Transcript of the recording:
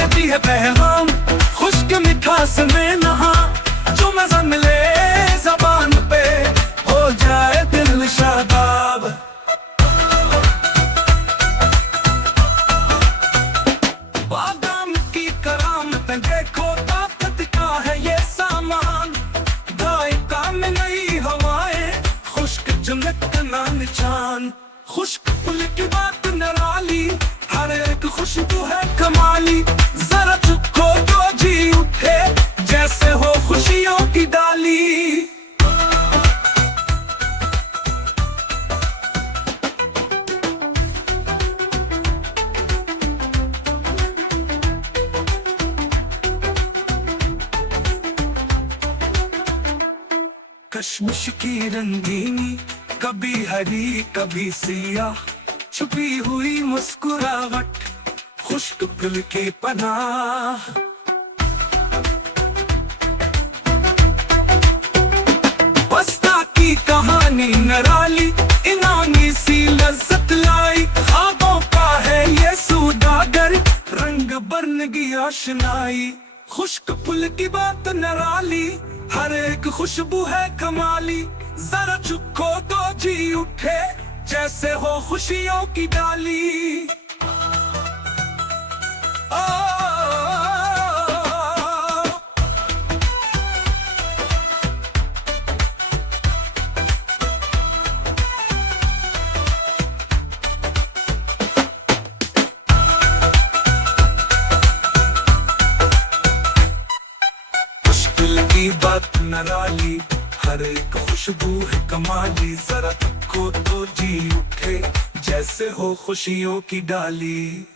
देती है पैगाम, खुश्क मिठास में नहा, जो मजा मिले ज़बान पे हो जाए दिल शादाब। बादाम की करामत देखो, ताकत का है ये सामान, दायका में नई हवाएं, खुश्क चमकना निशान। खुश्क फूल की बात निराली, हर एक खुशबू है कमाली, जरा चुखो तो जी उठे, जैसे हो खुशियों की डाली। कश्मीश की रंगीनी, कभी हरी कभी सियाह, छुपी हुई मुस्कुराहट, खुश्क दिल की पनाह। बस्ता की कहानी निराली, इनानी सी लज्जत लाई, ख्वाबों का है ये सौदागर, रंग बरन की आशनाई। खुश्क फूल की बात निराली, हर एक खुशबू है कमाली, जरा चुखो तो जी उठे, जैसे हो खुशियों की डाली। खुशदिल की बात निराली, हर एक खुशबू है कमाली, जरा चुखो तो जी उठे, जैसे हो खुशियों की डाली।